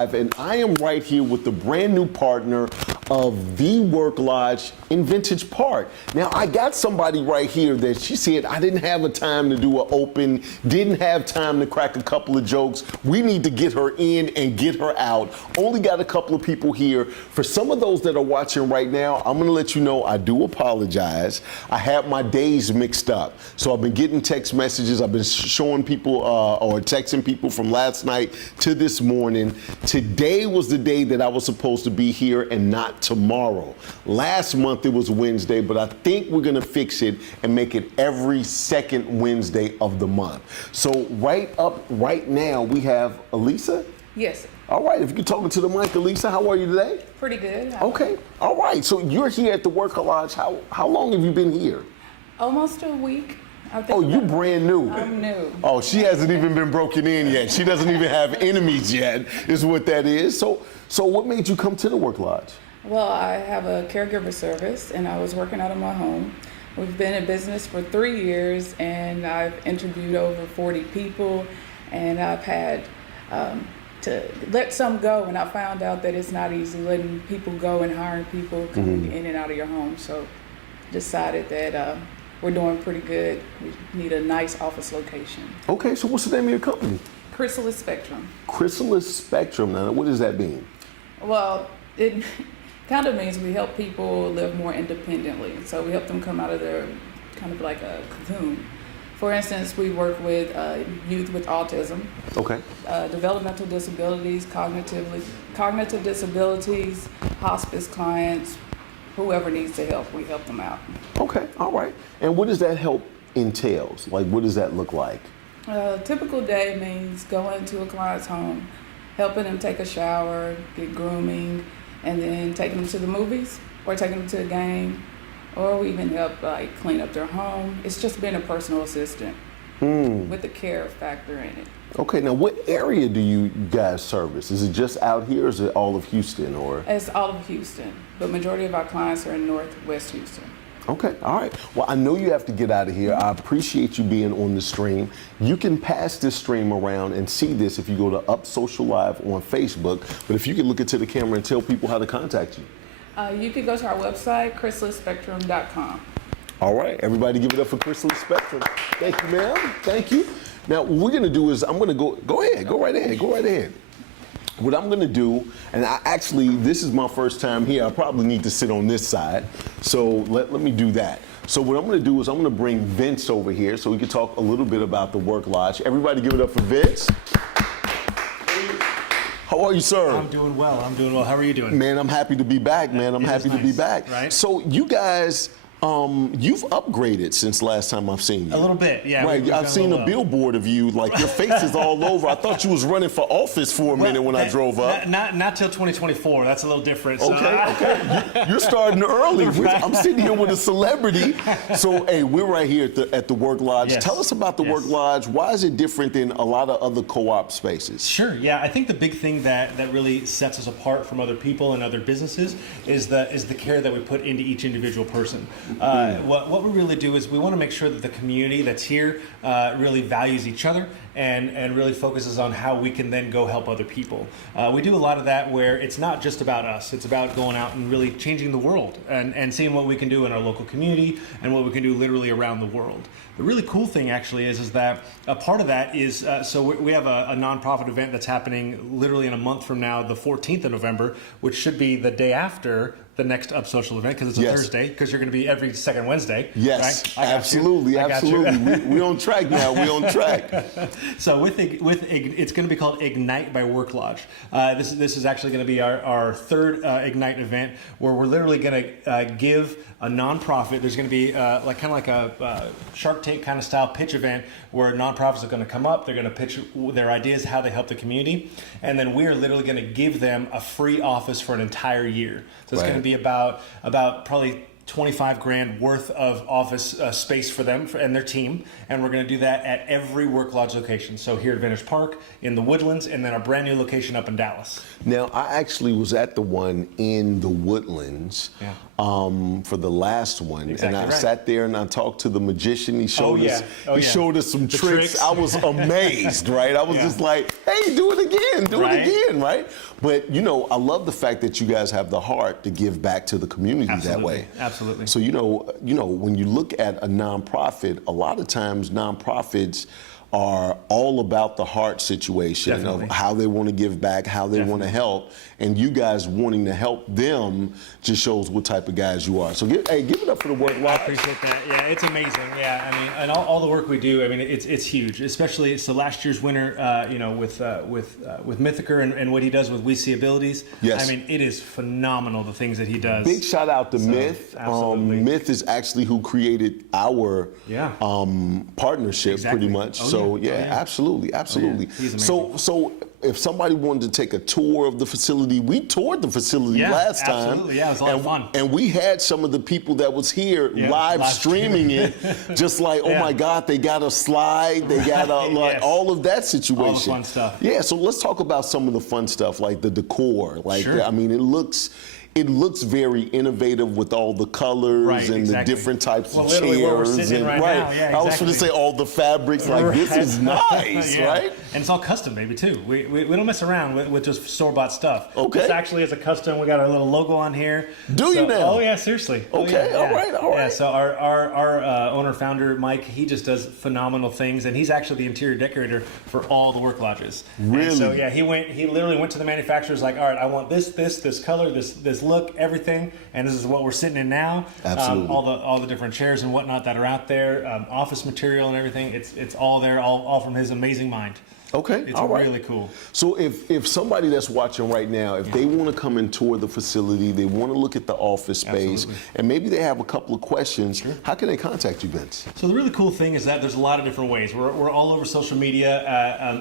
And I am right here with the brand new partner of The Work Lodge in Vintage Park. Now, I got somebody right here that she said, I didn't have a time to do an open, didn't have time to crack a couple of jokes. We need to get her in and get her out. Only got a couple of people here. For some of those that are watching right now, I'm gonna let you know I do apologize. I had my days mixed up. So I've been getting text messages. I've been showing people or texting people from last night to this morning. Today was the day that I was supposed to be here and not tomorrow. Last month it was Wednesday, but I think we're gonna fix it and make it every second Wednesday of the month. So right now we have Elisa. Yes. All right, if you're talking to the mic, Elisa, how are you today? Pretty good. Okay, all right. So you're here at the Work Lodge. How long have you been here? Almost a week. I think Oh, you brand new. I'm new. Oh, she hasn't even been broken in yet. She doesn't even have enemies yet, is what that is. So what made you come to the Work Lodge? Well, I have a caregiver service, and I was working out of my home. We've been in business for 3 years, and I've interviewed over 40 people, and I've had to let some go, and I found out that it's not easy letting people go and hiring people coming in and out of your home. So decided that we're doing pretty good. We need a nice office location. Okay, so what's the name of your company? Chrysalis Spectrum. Chrysalis Spectrum. Now, what does that mean? Well, it kind of means we help people live more independently. So we help them come out of their kind of like a cocoon. For instance, we work with youth with autism, Okay. developmental disabilities, cognitive disabilities, hospice clients, whoever needs the help, we help them out. Okay, all right. And what does that help entails? Like, what does that look like? A typical day means going to a client's home, helping them take a shower, get grooming, and then taking them to the movies or taking them to a game, or we even help like clean up their home. It's just being a personal assistant with the care factor in it. Okay, now what area do you guys service? Is it just out here or is it all of Houston or? It's all of Houston, but majority of our clients are in Northwest Houston. Okay, all right. Well, I know you have to get out of here. I appreciate you being on the stream. You can pass this stream around and see this if you go to Up Social Live on Facebook. But if you can look into the camera and tell people how to contact you. You can go to our website, chrysalisspectrum.com. All right, everybody give it up for Chrysalis Spectrum. Thank you, ma'am. Thank you. Now, what we're gonna do is I'm gonna go ahead, go right ahead. What I'm gonna do, and this is my first time here. I probably need to sit on this side. So let me do that. So what I'm gonna do is I'm gonna bring Vince over here so we can talk a little bit about the Work Lodge. Everybody give it up for Vince. How are you, sir? I'm doing well. How are you doing? Man, I'm happy to be back, man. I'm happy to be back. Right? So you guys, you've upgraded since last time I've seen you. A little bit, yeah. Right, I've seen a billboard of you, like your face is all over. I thought you was running for office for a minute when I drove up. Not till 2024. That's a little different. So. Okay. You're starting early. I'm sitting here with a celebrity. So, hey, we're right here at the Work Lodge. Yes. Tell us about the Work Lodge. Why is it different than a lot of other co-op spaces? Sure. Yeah, I think the big thing that really sets us apart from other people and other businesses is the care that we put into each individual person. What we really do is we want to make sure that the community that's here really values each other and really focuses on how we can then go help other people. We do a lot of that where it's not just about us. It's about going out and really changing the world and seeing what we can do in our local community and what we can do literally around the world. The really cool thing actually is that a part of that is, so we have a nonprofit event that's happening literally in a month from now, the 14th of November, which should be the day after the next Up Social event because it's a Thursday, because you're going to be every second Wednesday. Yes, right? absolutely. We on track now. We on track. So it's going to be called Ignite by Work Lodge. This is actually going to be our third Ignite event where we're literally going to give a nonprofit. There's going to be like a Shark Tank kind of style pitch event where nonprofits are going to come up. They're going to pitch their ideas, how they help the community, and then we are literally going to give them a free office for an entire year. So it's going to be about probably 25 grand worth of office space for them and their team, and we're going to do that at every Work Lodge location. So here at Vintage Park, in the Woodlands, and then our brand new location up in Dallas. Now, I actually was at the one in the Woodlands Yeah. for the last one, Exactly and I right. sat there and I talked to the magician. He showed us. Oh, he yeah. showed us some The tricks. I was amazed, right? I was Yeah. just like, "Hey, do it again, do Right. it again," right? But you know, I love the fact that you guys have the heart to give back to the community that Absolutely. way. Absolutely. So you know, when you look at a nonprofit, a lot of times nonprofits are all about the heart situation Definitely. of how they want to give back, how they want to help, and you guys wanting to help them just shows what type of guys you are. So give it up for the Work I Lodge. appreciate that. Yeah, it's amazing. Yeah, I mean, and all the work we do, I mean, it's huge. Especially so last year's winner, with Mythiker and what he does with We See Abilities. Yes. I mean, it is phenomenal the things that he does. Big shout out to Myth. absolutely. Myth is actually who created our Yeah. partnership, Exactly. pretty much. Oh, So yeah. Oh, yeah. absolutely. He's So if somebody wanted to take a tour of the facility, we toured the facility Yeah, last time. absolutely. Yeah, it was a lot of fun. And we had some of the people that was here Yeah, live live streaming it, just like, oh Yeah. my God, they got a slide, they got a, like Yes. all of that situation. All the fun stuff. Yeah, so let's talk about some of the fun stuff, like the decor. Like, Sure. I mean, it looks very innovative with all the colors Right, and exactly. the different types Well, of literally where we're chairs. sitting in and, right now, yeah, I was going to exactly. say all the fabrics. Like, this is nice, Yeah. right? And it's all custom, baby, too. We don't mess around with just store-bought stuff. Okay. This actually is a custom. We got our little logo on here. Do you now? Oh, yeah, seriously. Oh, Okay, yeah, all yeah. right, all Yeah, right. so our owner-founder, Mike, he just does phenomenal things, and he's actually the interior decorator for all the Work Lodges. Really? And so, yeah, he literally went to the manufacturers like, all right, I want this color, this look, everything, and this is what we're sitting in now. Absolutely. All the different chairs and whatnot that are out there, office material and everything. It's all there, all from his amazing mind. Okay, It's all right. really cool. So if somebody that's watching right now, if they want to come and tour the facility, they want to look at the office space, Absolutely. and maybe they have a couple of questions, how can they contact you, Vince? So the really cool thing is that there's a lot of different ways. We're all over social media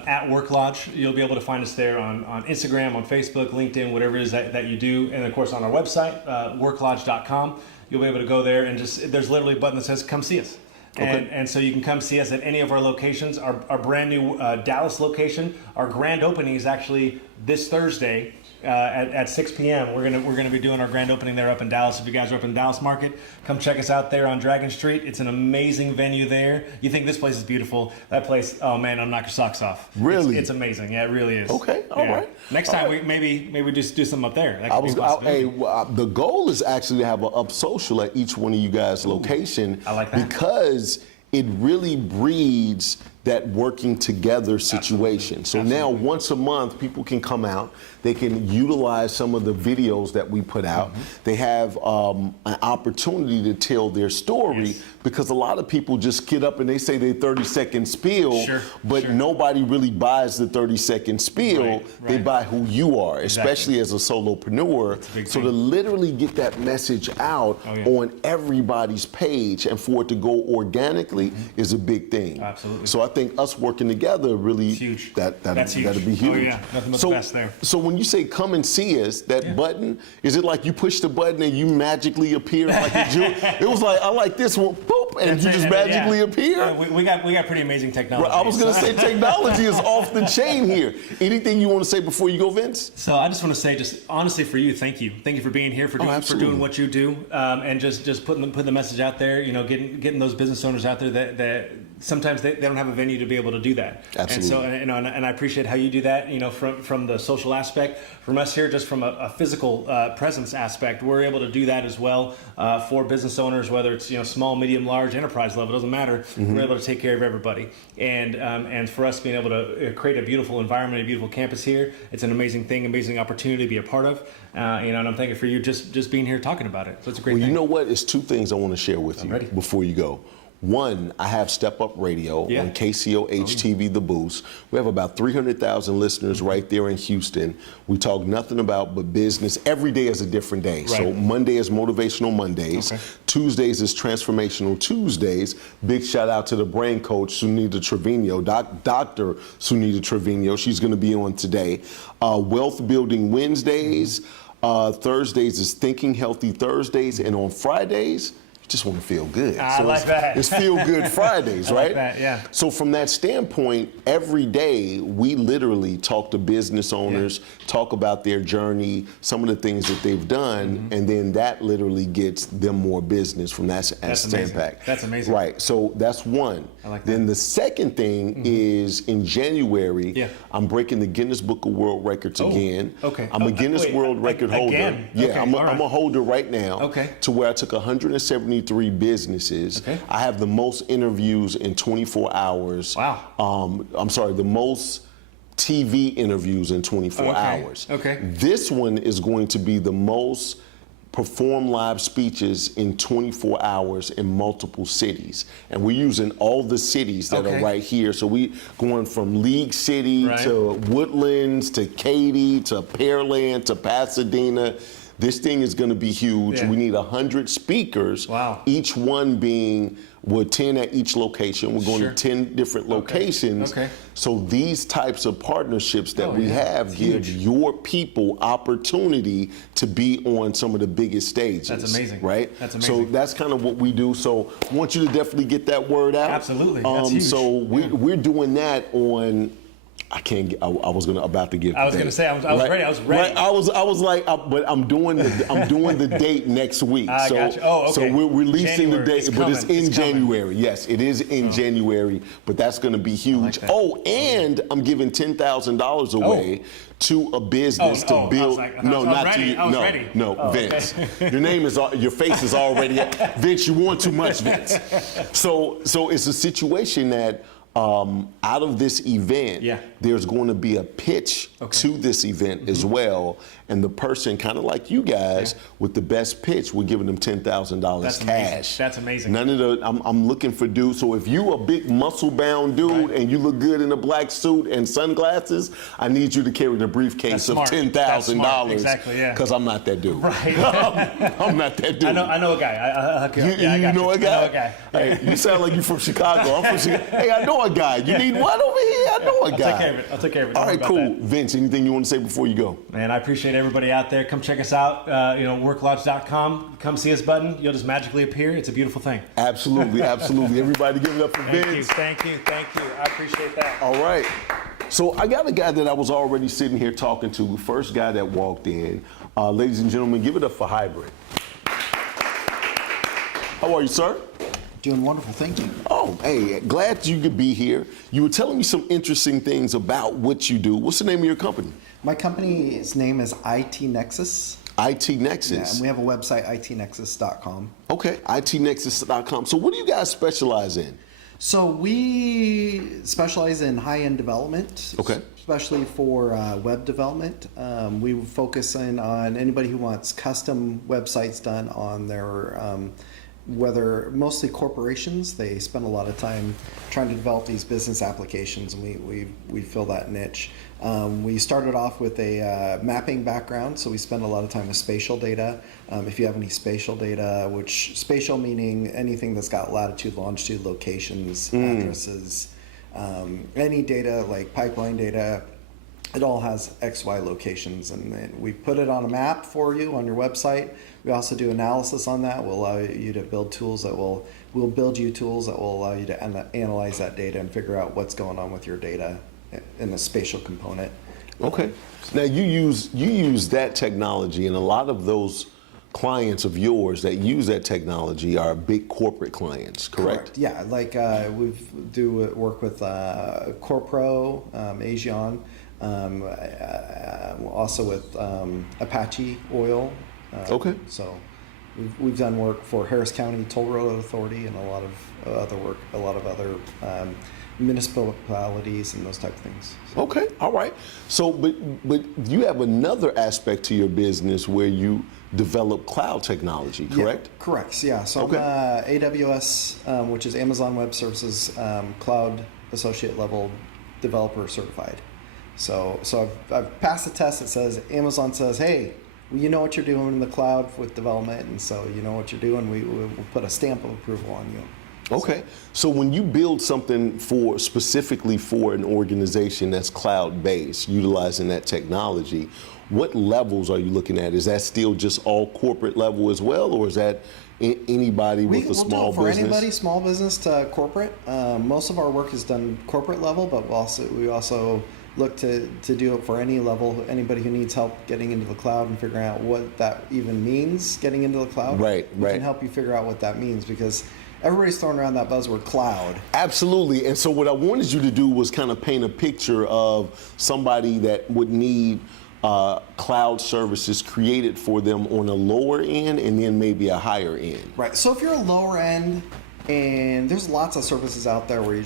at Work Lodge. You'll be able to find us there on Instagram, on Facebook, LinkedIn, whatever it is that you do. And of course on our website, worklodge.com, you'll be able to go there and there's literally a button that says come see us. And so you can come see us at any of our locations. Our brand new Dallas location, our grand opening is actually this Thursday at 6 p.m. We're gonna be doing our grand opening there up in Dallas. If you guys are up in the Dallas market, come check us out there on Dragon Street. It's an amazing venue there. You think this place is beautiful? That place, oh man, I'm knock your socks off. Really? It's amazing. Yeah, it really is. Okay, all right. Next All time right. we maybe just do something up there. That I could be was, a possibility. the goal is actually to have an up social at each one of you guys' location. I like that. Because it really breeds that working together situation. So now once a month, people can come out. They can utilize some of the videos that we put out. They have an opportunity to tell their story Yes. because a lot of people just get up and they say their 30-second spiel, Sure, but sure. nobody really buys the 30-second spiel. Right, They right. buy who you are, Exactly. especially as a solopreneur. a big So thing. to literally get that message out Oh, yeah. on everybody's page and for it to go organically is a big thing. Absolutely. So I think us working together really It's huge. that'd That's huge. be huge. Oh, yeah. Nothing but so, the best there. So when you say come and see us, that button, is it like you push the button and you magically appear like a Jew? It was like, I like this one, boop, and That's you it, just and magically yeah. appear? We got pretty amazing technology. I was going to say technology is off the chain here. Anything you want to say before you go, Vince? So I just want to say, just honestly, for you, thank you for being here, for absolutely. doing what you do, and just putting the message out there. You know, getting those business owners out there that sometimes they don't have a venue to be able to do that. Absolutely. And so and I appreciate how you do that. You know, from the social aspect, from us here, just from a physical presence aspect, we're able to do that as well for business owners, whether it's small, medium, large, enterprise level, doesn't matter. We're able to take care of everybody, and for us being able to create a beautiful environment, a beautiful campus here, it's an amazing thing, amazing opportunity to be a part of. And I'm thankful for you just being here talking about it. So it's a great Well, thing. you know what? It's two things I want to share with you ready. before you go. One, I have Step Up Radio Yeah. on KCOH TV, The Boost. We have about 300,000 listeners right there in Houston. We talk nothing about but business. Every day is a different day. So Right. Monday is Motivational Mondays. Okay. Tuesdays is Transformational Tuesdays. Big shout out to the brain coach, Sunita Trevino, Dr. Sunita Trevino. She's going to be on today. Wealth Building Wednesdays. Thursdays is Thinking Healthy Thursdays, and on Fridays, you just want to feel good. I like that. It's Feel Good Fridays, I right? like that, yeah. So from that standpoint, every day we literally talk to business owners, talk about their journey, some of the things that they've done, and then that literally gets them more business from that standpoint. That's amazing. Right. So that's one. I like that. Then the second thing is in January, Yeah. I'm breaking the Guinness Book of World Records again. Okay. I'm a Guinness wait, World Record holder. again? Yeah, Okay, I'm all right. a holder right now. Okay. To where I took 173 businesses. Okay. I have the most interviews in 24 hours. Wow. I'm sorry, the most TV interviews in 24 Okay, hours. okay. This one is going to be the most perform live speeches in 24 hours in multiple cities. And we're using all the cities that are Okay. right here. So we going from League City Right. to Woodlands to Katy to Pearland to Pasadena. This thing is going to be huge. Yeah. We need 100 speakers, Wow. each one being, 10 at each location. We're going Sure. to 10 different locations. Okay. So these types of partnerships that Oh, we yeah. have give Huge. your people opportunity to be on some of the biggest stages. That's amazing. Right? That's So amazing. that's kind of what we do. So I want you to definitely get that word out. Absolutely. That's huge. So we're doing that on. I can't. I was about to give. I was the gonna date. say, I was ready. I was ready. Right? I was like, but I'm doing the date next week. I so got you. Oh, okay. so we're releasing January. the date, It's but it's coming. in It's coming. January. Yes, it is in January, but that's going to be huge. that. Oh, and I'm giving $10,000 away to a business Oh, I to was build. like- I no, was not ready. to you. I was no, ready. no, Oh, okay. Vince. Your face is already. Vince, you want too much, Vince. So it's a situation that. Out of this event, Yeah. there's going to be a pitch to this event as well, and the person, kind of like you guys, with the best pitch, we're giving them $10,000 That's cash. amazing. That's amazing. None of the. I'm looking for dudes. So if you a big muscle-bound dude and you look good in a black suit and sunglasses, I need you to carry the briefcase That's of smart. That's smart. $10,000. Exactly, yeah. Because I'm not that dude. Right. I'm not that dude. I know a guy. I hook you up. Yeah, I got know a you. guy? I know a guy. Hey, you sound like you from Chicago. I'm from Chicago. Hey, I know a guy. You need one over here? I know a guy. I'll take care of it. I'll take care of it. All Don't right, worry about cool. Vince, anything you want to say before you go? Man, I appreciate everybody out there. Come check us out. Worklodge.com. Come see us button. You'll just magically appear. It's a beautiful thing. Absolutely, absolutely. Everybody give it up for Vince. Thank you. I appreciate that. All right. So I got a guy that I was already sitting here talking to, first guy that walked in. Ladies and gentlemen, give it up for Hybrid. How are you, sir? Doing wonderful, thank you. Oh, hey, glad you could be here. You were telling me some interesting things about what you do. What's the name of your company? My company's name is IT Nexus. IT Yeah, Nexus. and we have a website, itnexus.com. Okay, itnexus.com. So what do you guys specialize in? So we specialize in high-end development, Okay. especially for web development. We focus in on anybody who wants custom websites done on their whether mostly corporations. They spend a lot of time trying to develop these business applications, and we fill that niche. We started off with a mapping background, so we spend a lot of time with spatial data. If you have any spatial data, which spatial meaning anything that's got latitude, longitude, locations, addresses, any data like pipeline data, it all has XY locations, and then we put it on a map for you on your website. We also do analysis on that. We'll allow you to build tools that we'll build you tools that will allow you to analyze that data and figure out what's going on with your data in the spatial component. Okay. Now you use that technology, and a lot of those clients of yours that use that technology are big corporate clients, correct? Yeah, like we do work with Corpro, Aegon, also with Apache Oil. Okay. So we've done work for Harris County Toll Road Authority and a lot of other municipalities and those type of things. Okay, all right. So, but you have another aspect to your business where you develop cloud technology, correct? Yeah, correct. Yeah. So Okay. I'm AWS, which is Amazon Web Services Cloud Associate Level Developer Certified. So I've passed the test that says Amazon says, hey, well, you know what you're doing in the cloud with development, and so you know what you're doing. We'll put a stamp of approval on you. Okay. So when you build something specifically for an organization that's cloud-based, utilizing that technology, what levels are you looking at? Is that still just all corporate level as well, or is that anybody with a We'll small do it for business? anybody, small business to corporate. Most of our work is done corporate level, but we also look to do it for any level. Anybody who needs help getting into the cloud and figuring out what that even means, getting into the cloud. Right, We right. can help you figure out what that means, because everybody's throwing around that buzzword cloud. Absolutely. And so what I wanted you to do was kind of paint a picture of somebody that would need cloud services created for them on a lower end and then maybe a higher end. Right. So if you're a lower end, and there's lots of services out there where you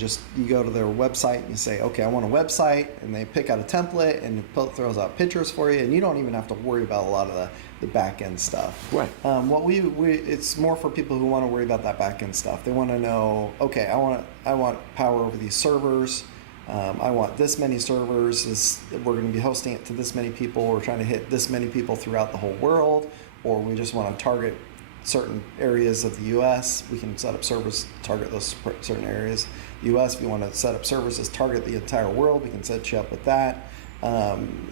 go to their website and you say, okay, I want a website, and they pick out a template and it throws out pictures for you, and you don't even have to worry about a lot of the back end stuff. Right. It's more for people who want to worry about that back end stuff. They want to know, okay, I want power over these servers. I want this many servers. We're going to be hosting it to this many people. We're trying to hit this many people throughout the whole world, or we just want to target certain areas of the U.S. We can set up servers to target those certain areas. U.S. If you want to set up servers to target the entire world, we can set you up with that.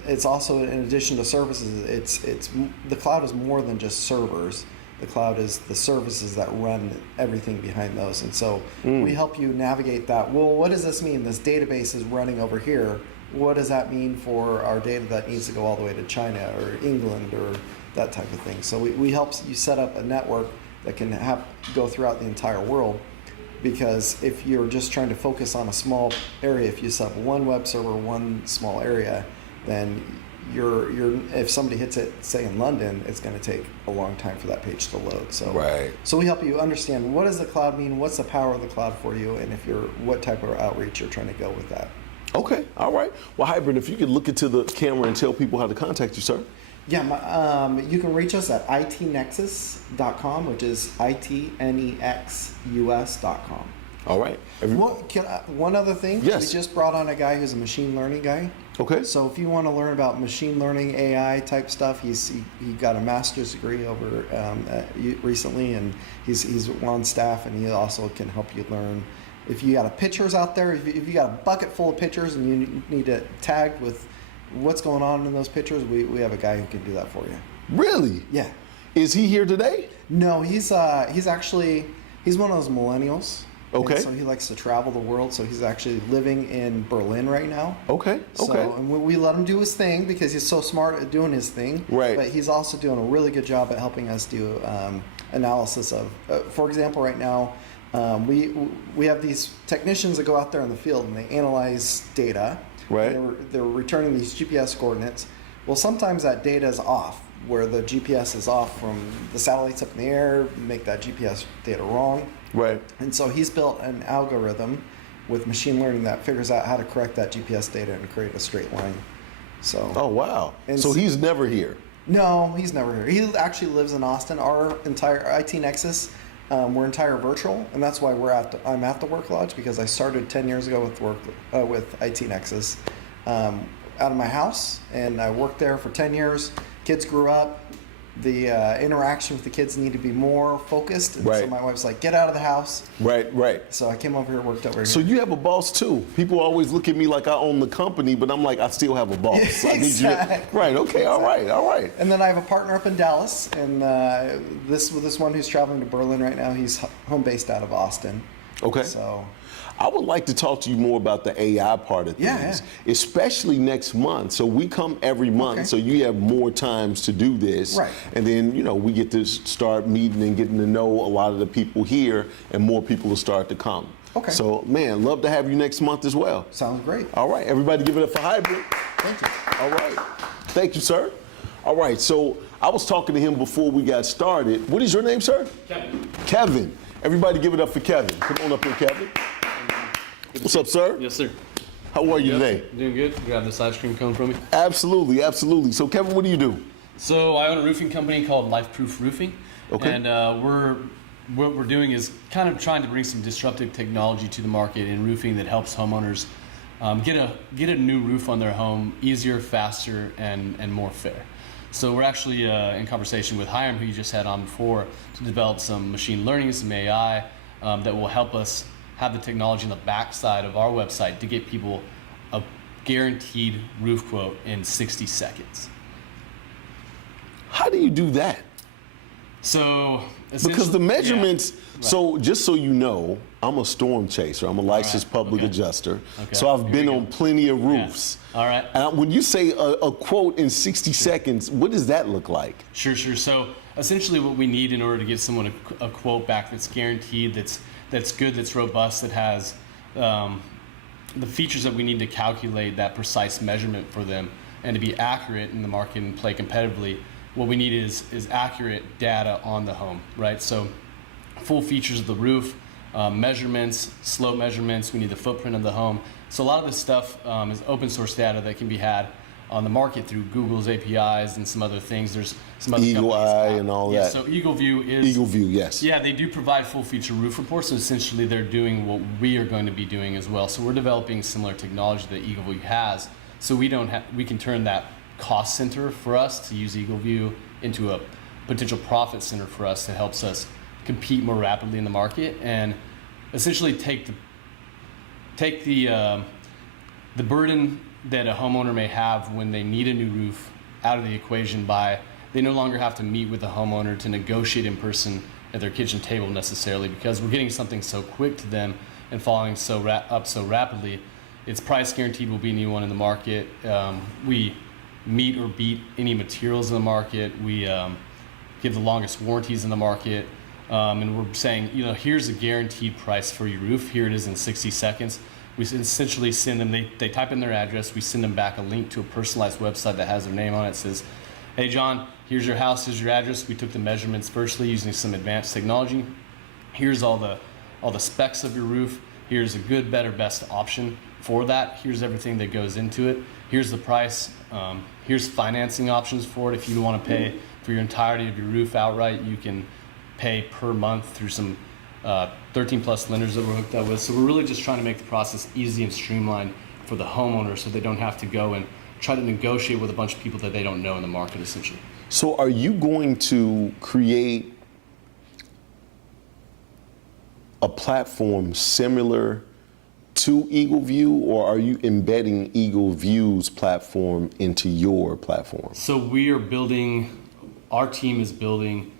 It's also, in addition to services, it's the cloud is more than just servers. The cloud is the services that run everything behind those. And so we help you navigate that. Well, what does this mean? This database is running over here. What does that mean for our data that needs to go all the way to China or England or that type of thing? So we help you set up a network that can go throughout the entire world. Because if you're just trying to focus on a small area, if you set up one web server, one small area, then if somebody hits it, say in London, it's going to take a long time for that page to load. So, Right. So we help you understand, what does the cloud mean, what's the power of the cloud for you, and what type of outreach you're trying to go with that. Okay. All right. Well, Hybrid, if you could look into the camera and tell people how to contact you, sir. Yeah, you can reach us at itnexus.com, which is itnexus.com. All right. One other thing, Yes. we just brought on a guy who's a machine learning guy. Okay. So if you want to learn about machine learning, AI type stuff, he got a master's degree over recently, and he's on staff, and he also can help you learn. If you got pictures out there, if you got a bucket full of pictures and you need it tagged with what's going on in those pictures, we have a guy who can do that for you. Really? Yeah. Is he here today? No, he's one of those millennials. Okay. And so he likes to travel the world. So he's actually living in Berlin right now. Okay. So, Okay. and we let him do his thing because he's so smart at doing his thing. Right. But he's also doing a really good job at helping us do analysis of, for example, right now, we have these technicians that go out there in the field and they analyze data. Right. They're returning these GPS coordinates. Well, sometimes that data is off, where the GPS is off from the satellites up in the air, make that GPS data wrong. Right. And so he's built an algorithm with machine learning that figures out how to correct that GPS data and create a straight line. So. Oh, wow. And So he's never here. No, he's never here. He actually lives in Austin. Our entire IT Nexus, we're entire virtual, and that's why I'm at the Work Lodge, because I started 10 years ago with IT Nexus out of my house, and I worked there for 10 years. Kids grew up. The interaction with the kids need to be more focused, and so Right. my wife's like, "Get out of the house." Right. Right. So I came over here, worked over here. So you have a boss too. People always look at me like I own the company, but I'm like, I still have a boss. I need you to- Exactly. right. Okay. All right. All right. And then I have a partner up in Dallas, and this one who's traveling to Berlin right now, he's home based out of Austin. Okay. So I would like to talk to you more about the AI part of things, Yeah. especially next month. So we come every month, Okay. so you have more times to do this. Right. And then, we get to start meeting and getting to know a lot of the people here, and more people will start to come. Okay. So, man, love to have you next month as well. sounds great. All right, everybody give it up for Hybrid. Thank you. All right. Thank you, sir. All right, so I was talking to him before we got started. What is your name, sir? Kevin. Kevin. Everybody give it up for Kevin. Come on up here, Kevin. What's up, sir? Yes, sir. How are you Yep, today? Doing good. Grab this ice cream cone from me. Absolutely, absolutely. So, Kevin, what do you do? So I own a roofing company called LifeProof Roofing. Okay. And what we're doing is kind of trying to bring some disruptive technology to the market in roofing that helps homeowners get a new roof on their home easier, faster, and more fair. So we're actually in conversation with Hiram, who you just had on before, to develop some machine learning, some AI, that will help us have the technology on the backside of our website to get people a guaranteed roof quote in 60 seconds. How do you do that? So Because the measurements, yeah, so just so you know, I'm a storm chaser. I'm a licensed public okay. adjuster. Okay. So I've Here been we on go. plenty of Yeah. roofs. All right. When you say a quote in 60 seconds, what does that look like? Sure. So essentially what we need in order to give someone a quote back that's guaranteed, that's good, that's robust, that has the features that we need to calculate that precise measurement for them and to be accurate in the market and play competitively, what we need is accurate data on the home, right? So full features of the roof, measurements, slope measurements, we need the footprint of the home. So a lot of this stuff is open source data that can be had on the market through Google's APIs and some other things. There's some other Eagle companies Eye out- and all yeah, that. So Eagle View is Eagle View, yes. yeah, they do provide full feature roof reports, so essentially they're doing what we are going to be doing as well. So we're developing similar technology that Eagle View has, so we can turn that cost center for us to use Eagle View into a potential profit center for us that helps us compete more rapidly in the market and essentially take the burden that a homeowner may have when they need a new roof out of the equation by they no longer have to meet with the homeowner to negotiate in person at their kitchen table necessarily, because we're getting something so quick to them and following up so rapidly. It's price guaranteed will be a new one in the market. We meet or beat any materials in the market. We give the longest warranties in the market. And we're saying, here's a guaranteed price for your roof. Here it is in 60 seconds. We essentially send them, they type in their address. We send them back a link to a personalized website that has their name on it. It says, hey, John, here's your house, here's your address. We took the measurements firstly using some advanced technology. Here's all the specs of your roof. Here's a good, better, best option for that. Here's everything that goes into it. Here's the price. Here's financing options for it. If you want to pay for your entirety of your roof outright, you can pay per month through some 13 plus lenders that we're hooked up with. So we're really just trying to make the process easy and streamlined for the homeowner so they don't have to go and try to negotiate with a bunch of people that they don't know in the market essentially. So are you going to create a platform similar to Eagle View, or are you embedding Eagle View's platform into your platform? So our team is building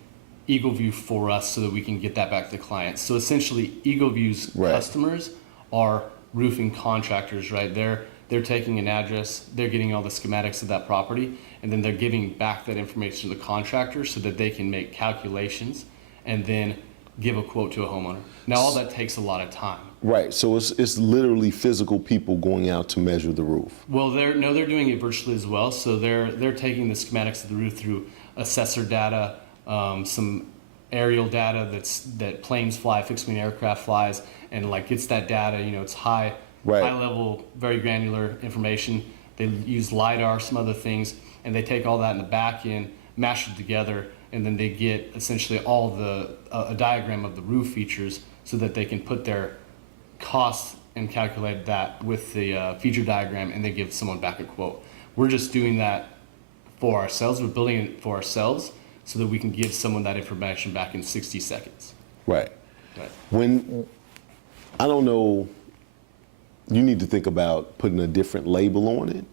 Eagle View for us so that we can get that back to the client. So essentially Eagle View's Right. customers are roofing contractors, right? They're taking an address, they're getting all the schematics of that property, and then they're giving back that information to the contractor so that they can make calculations and then give a quote to a homeowner. Now all that takes a lot of time. Right, so it's literally physical people going out to measure the roof. Well, they're doing it virtually as well. So they're taking the schematics of the roof through assessor data, some aerial data that planes fly, fixed wing aircraft flies, and gets that data. It's high level, very granular information. They use LiDAR, some other things, and they take all that in the back end, mash it together, and then they get essentially all a diagram of the roof features so that they can put their costs and calculate that with the feature diagram, and they give someone back a quote. We're just doing that for ourselves. We're building it for ourselves so that we can give someone that information back in 60 seconds. Right. Right. I don't know, you need to think about putting a different label on it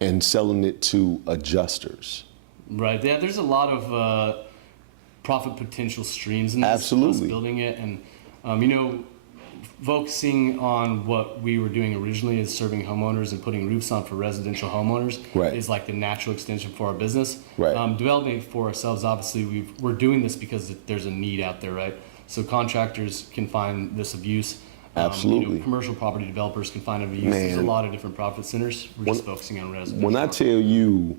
and selling it to adjusters. Right. Yeah, there's a lot of profit potential streams in this. Absolutely. Us building it, and focusing on what we were doing originally is serving homeowners and putting roofs on for residential homeowners Right. is like the natural extension for our business. Right. Developing it for ourselves, obviously, we're doing this because there's a need out there, right? So contractors can find this of use. Absolutely. Commercial property developers can find it of use. There's a Man. lot of different profit centers. We're just focusing on residential. When I tell you,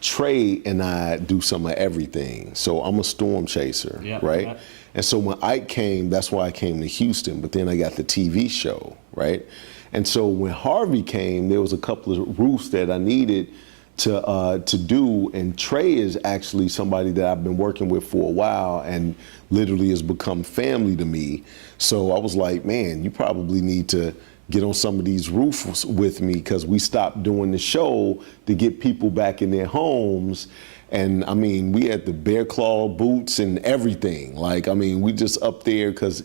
Trey and I do some of everything. So I'm a storm chaser, Yeah, right? yeah. And so when Ike came, that's why I came to Houston, but then I got the TV show, right? And so when Harvey came, there was a couple of roofs that I needed to do, and Trey is actually somebody that I've been working with for a while and literally has become family to me. So I was like, man, you probably need to get on some of these roofs with me, because we stopped doing the show to get people back in their homes. And I mean, we had the bear claw boots and everything. We just up there because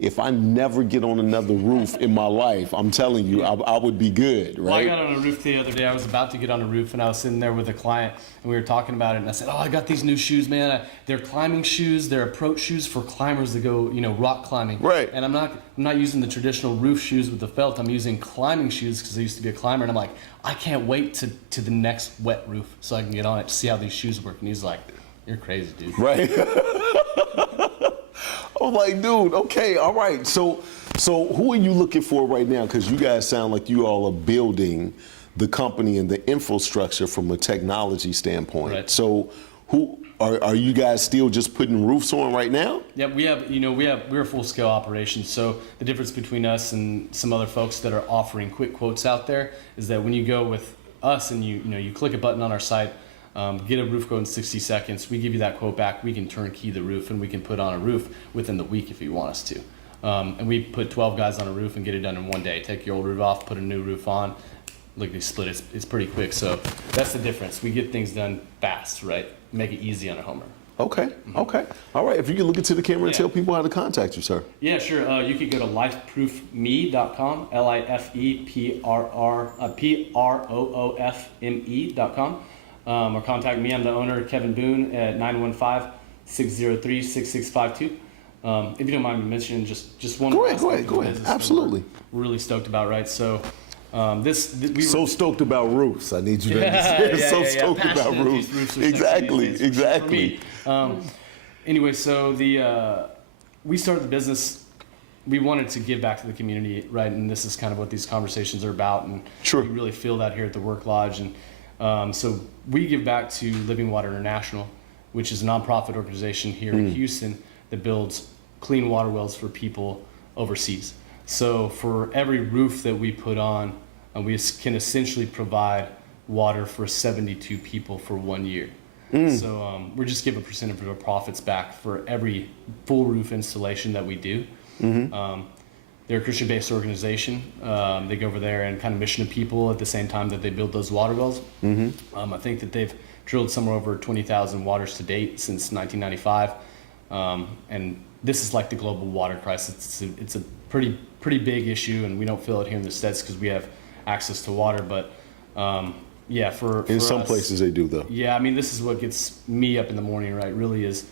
if I never get on another roof in my life, I'm telling you, I would be good, Well, I right? got on a roof the other day. I was about to get on a roof, and I was sitting there with a client, and we were talking about it. And I said, "Oh, I got these new shoes, man. They're climbing shoes. They're approach shoes for climbers that go, rock climbing. Right. And I'm not using the traditional roof shoes with the felt. I'm using climbing shoes because I used to be a climber. And I'm like, I can't wait to the next wet roof so I can get on it to see how these shoes work. And he's like, "You're crazy, dude." Right? I'm like, dude, okay, all right. So who are you looking for right now? Because you guys sound like you all are building the company and the infrastructure from a technology standpoint. Right. So who are you guys still just putting roofs on right now? Yeah, we're a full scale operation. So the difference between us and some other folks that are offering quick quotes out there is that when you go with us and you click a button on our site, get a roof quote in 60 seconds, we give you that quote back. We can turnkey the roof and we can put on a roof within the week if you want us to. And we put 12 guys on a roof and get it done in one day. Take your old roof off, put a new roof on. Look, they split it. It's pretty quick. So that's the difference. We get things done fast, right? Make it easy on a homeowner. Okay, okay. All right, if you could look into the camera and Yeah. tell people how to contact you, sir. Yeah, sure. You could go to lifeproofme.com, LIFEPROOFME.com, or contact me. I'm the owner, Kevin Boone, at 915-603-6652. If you don't mind me mentioning just one. Go last ahead, thing go for ahead. business that Absolutely. We're really stoked about, right? So we So stoked about roofs. I need you to Yeah, understand. yeah, So yeah, yeah. stoked about Passionate, roofs. these roofs are sexy Exactly, these days, for exactly. me. Anyway, so we started the business. We wanted to give back to the community, right? And this is kind of what these conversations are about. And Sure. we really feel that here at the Work Lodge. And so we give back to Living Water International, which is a nonprofit organization here in Houston that builds clean water wells for people overseas. So for every roof that we put on, we can essentially provide water for 72 people for 1 year. So we're just give a percentage of our profits back for every full roof installation that we do. They're a Christian-based organization. They go over there and kind of mission to people at the same time that they build those water wells. I think that they've drilled somewhere over 20,000 waters to date since 1995. And this is like the global water crisis. It's a pretty big issue, and we don't feel it here in the States because we have access to water. But yeah, for In some us, places they do, though. yeah, I mean, this is what gets me up in the morning, right? Really is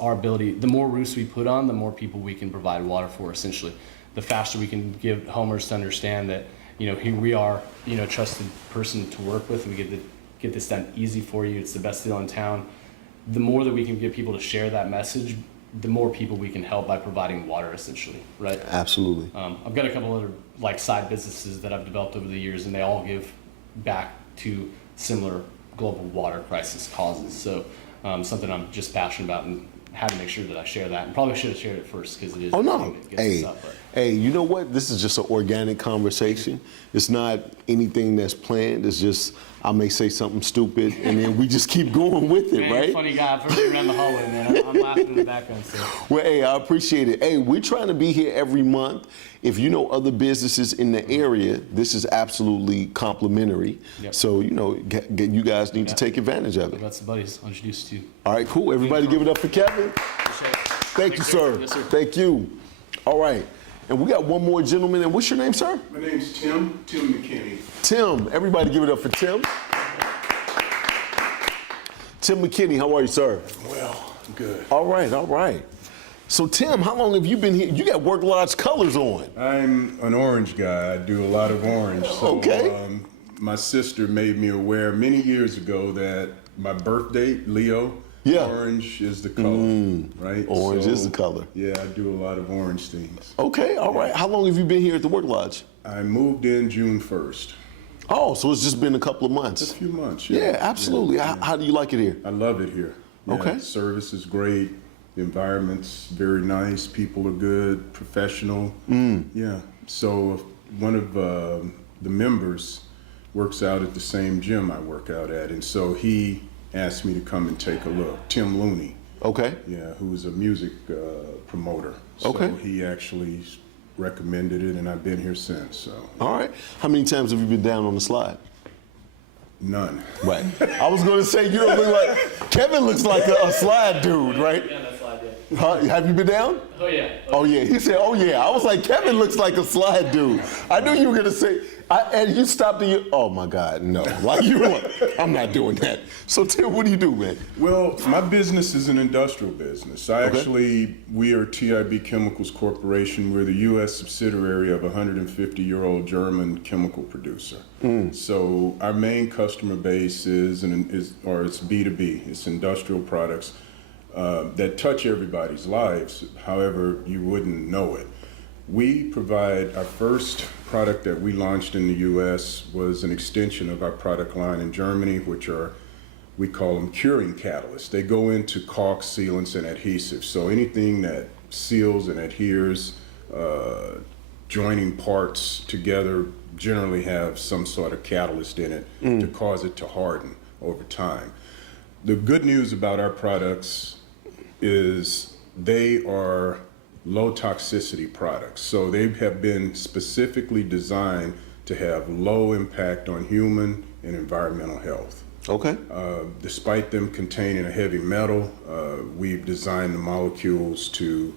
our ability. The more roofs we put on, the more people we can provide water for. Essentially, the faster we can give homers to understand that here we are, a trusted person to work with. We get this done easy for you. It's the best deal in town. The more that we can get people to share that message, the more people we can help by providing water, essentially, right? Absolutely. I've got a couple other side businesses that I've developed over the years, and they all give back to similar global water crisis causes. So something I'm just passionate about, and had to make sure that I share that. And probably should have shared it first because it is. Oh the no! thing that gets Hey, us up, but- hey, you know what? This is just an organic conversation. It's not anything that's planned. It's just I may say something stupid, and then we just keep going with it, Man, you're a right? funny guy. I've heard you around the hallway, man. I'm laughing in the background. So. Well, hey, I appreciate it. Hey, we're trying to be here every month. If you know other businesses in the area, this is absolutely complimentary. Yep. So you guys need to take advantage of I've it. got some buddies I'll introduce to you. All right, cool. Everybody, give it up for Kevin. Appreciate it. Thank you, sir. Yes, sir. Thank you. All right. And we got one more gentleman. And what's your name, sir? My name's Tim McKinney. Tim. Everybody give it up for Tim. Tim McKinney, how are you, sir? Well, good. All right, all right. So, Tim, how long have you been here? You got Work Lodge colors on. I'm an orange guy. I do a lot of orange. So, Okay. my sister made me aware many years ago that my birth date, Leo, Yeah. orange is the color, right? Orange is the color. Yeah, I do a lot of orange things. Okay, all right. How long have you been here at the Work Lodge? I moved in June 1st. Oh, so it's just been a couple of A months. few months. Yeah, absolutely. Yeah. How do you like it here? I love it here. Yeah, Okay. Service is great. The environment's very nice. People are good, professional. Yeah. So one of the members works out at the same gym I work out at, and so he asked me to come and take a look. Tim Looney, Okay. yeah, who's a music promoter. So Okay. he actually recommended it, and I've been here since. So All right. How many times have you been down on the slide? none. Right. I was going to say, you don't look like, Kevin looks like a slide dude, right? Yeah, that's like it. Huh? Have you been down? Oh yeah. Oh yeah, he said, oh yeah. I was like, Kevin looks like a slide dude. I knew you were gonna say, and you stopped and you, oh my God, no. Like you were like, I'm not doing that. So Tim, what do you do, man? Well, my business is an industrial business. We are TIB Chemicals Corporation. We're the U.S. subsidiary of a 150-year-old German chemical producer. So our main customer base it's B2B. It's industrial products that touch everybody's lives. However, you wouldn't know it. We provide our first product that we launched in the U.S. was an extension of our product line in Germany, which are, we call them curing catalysts. They go into caulk, sealants, and adhesives. So anything that seals and adheres, joining parts together generally have some sort of catalyst in it to cause it to harden over time. The good news about our products is they are low toxicity products. So they have been specifically designed to have low impact on human and environmental health. Okay. Despite them containing a heavy metal, we've designed the molecules to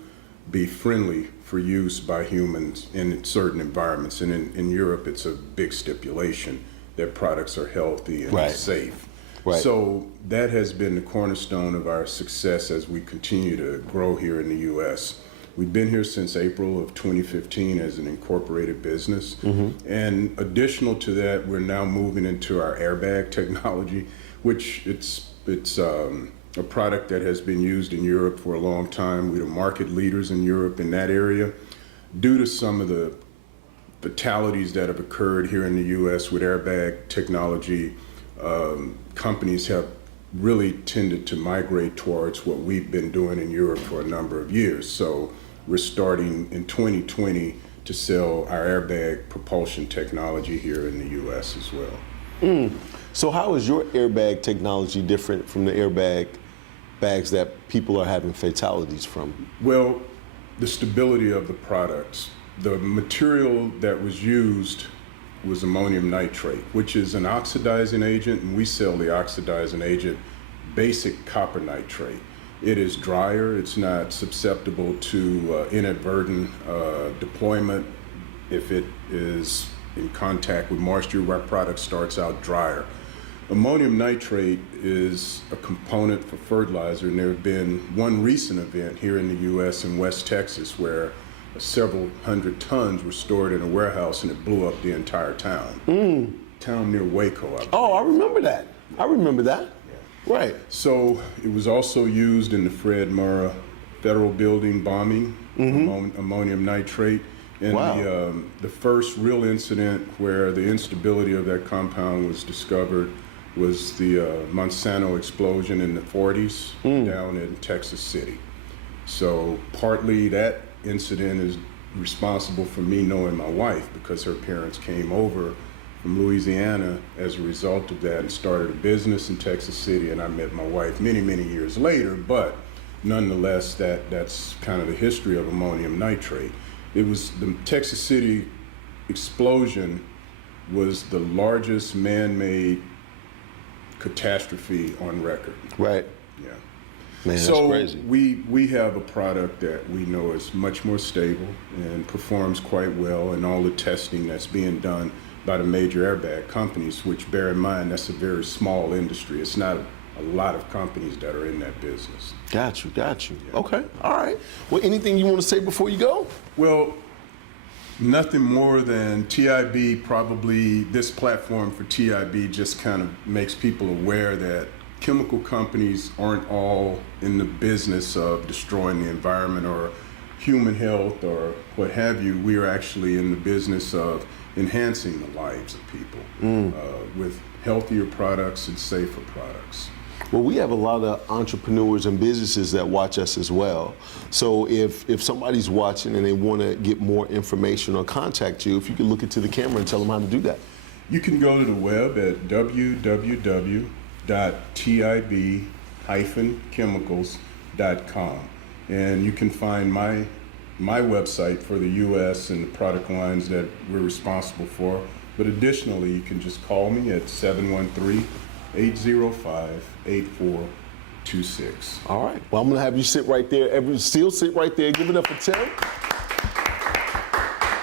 be friendly for use by humans in certain environments. And in Europe, it's a big stipulation that products are healthy and Right. safe. Right. So that has been the cornerstone of our success as we continue to grow here in the U.S. We've been here since April of 2015 as an incorporated business. And additional to that, we're now moving into our airbag technology, which it's a product that has been used in Europe for a long time. We're the market leaders in Europe in that area. Due to some of the fatalities that have occurred here in the U.S. with airbag technology, companies have really tended to migrate towards what we've been doing in Europe for a number of years. So we're starting in 2020 to sell our airbag propulsion technology here in the U.S. as well. So how is your airbag technology different from the bags that people are having fatalities from? Well, the stability of the products. The material that was used was ammonium nitrate, which is an oxidizing agent, and we sell the oxidizing agent, basic copper nitrate. It is drier, it's not susceptible to inadvertent deployment. If it is in contact with moisture, our product starts out drier. Ammonium nitrate is a component for fertilizer, and there have been one recent event here in the U.S. in West Texas where several hundred tons were stored in a warehouse and it blew up the entire town. Town near Waco. Oh, I remember that. Right. So it was also used in the Fred Murrah Federal Building bombing, ammonium nitrate. And Wow. the first real incident where the instability of that compound was discovered was the Monsanto explosion in the 40s down in Texas City. So partly that incident is responsible for me knowing my wife because her parents came over from Louisiana as a result of that and started a business in Texas City, and I met my wife many, many years later, but nonetheless, that's kind of the history of ammonium nitrate. It was the Texas City explosion was the largest man-made catastrophe on record. Right. Yeah. Man, that's So crazy. we have a product that we know is much more stable and performs quite well, and all the testing that's being done by the major airbag companies, which bear in mind that's a very small industry. It's not a lot of companies that are in that business. Got you. Okay, all right. Well, anything you want to say before you go? Well, nothing more than TIB, probably this platform for TIB just kind of makes people aware that chemical companies aren't all in the business of destroying the environment or human health or what have you. We are actually in the business of enhancing the lives of people with healthier products and safer products. Well, we have a lot of entrepreneurs and businesses that watch us as well. So if somebody's watching and they want to get more information or contact you, if you could look into the camera and tell them how to do that. You can go to the web at www.tib-chemicals.com, and you can find my website for the U.S. and the product lines that we're responsible for. But additionally, you can just call me at 713-805-8444. 26. All right. Well, I'm going to have you sit right there. Still sit right there. Give it up for Tim.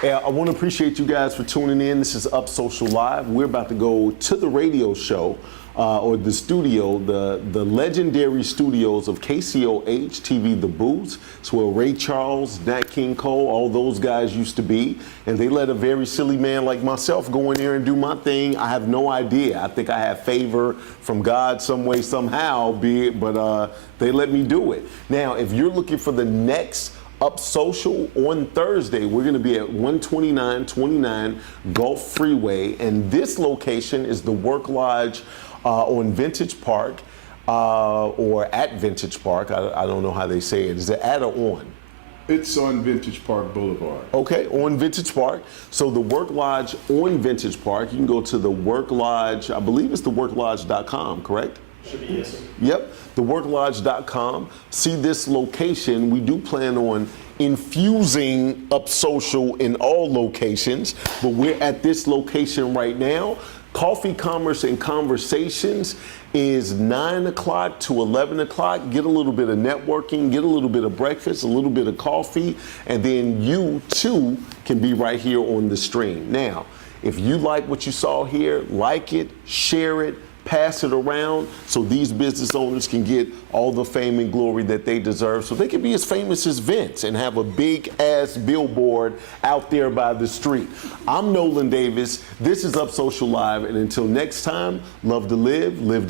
Yeah, I want to appreciate you guys for tuning in. This is Up Social Live. We're about to go to the radio show, or the studio, the legendary studios of KCOH TV The Booths. It's where Ray Charles, Nat King Cole, all those guys used to be. And they let a very silly man like myself go in there and do my thing. I have no idea. I think I have favor from God some way, somehow, but they let me do it. Now, if you're looking for the next Up Social on Thursday, we're going to be at 12929 Gulf Freeway, and this location is the Work Lodge on Vintage Park, or at Vintage Park. I don't know how they say it. Is it at or on? It's on Vintage Park Boulevard. Okay, on Vintage Park. So the Work Lodge on Vintage Park, you can go to the Work Lodge, I believe it's theworklodge.com, correct? Should be, yes. Yep, theworklodge.com. See this location. We do plan on infusing Up Social in all locations, but we're at this location right now. Coffee, Commerce, and Conversations is 9 o'clock to 11 o'clock. Get a little bit of networking, get a little bit of breakfast, a little bit of coffee, and then you too can be right here on the stream. Now, if you like what you saw here, like it, share it, pass it around so these business owners can get all the fame and glory that they deserve, so they can be as famous as Vince and have a big ass billboard out there by the street. I'm Nolan Davis. This is Up Social Live, and until next time, love to live, live to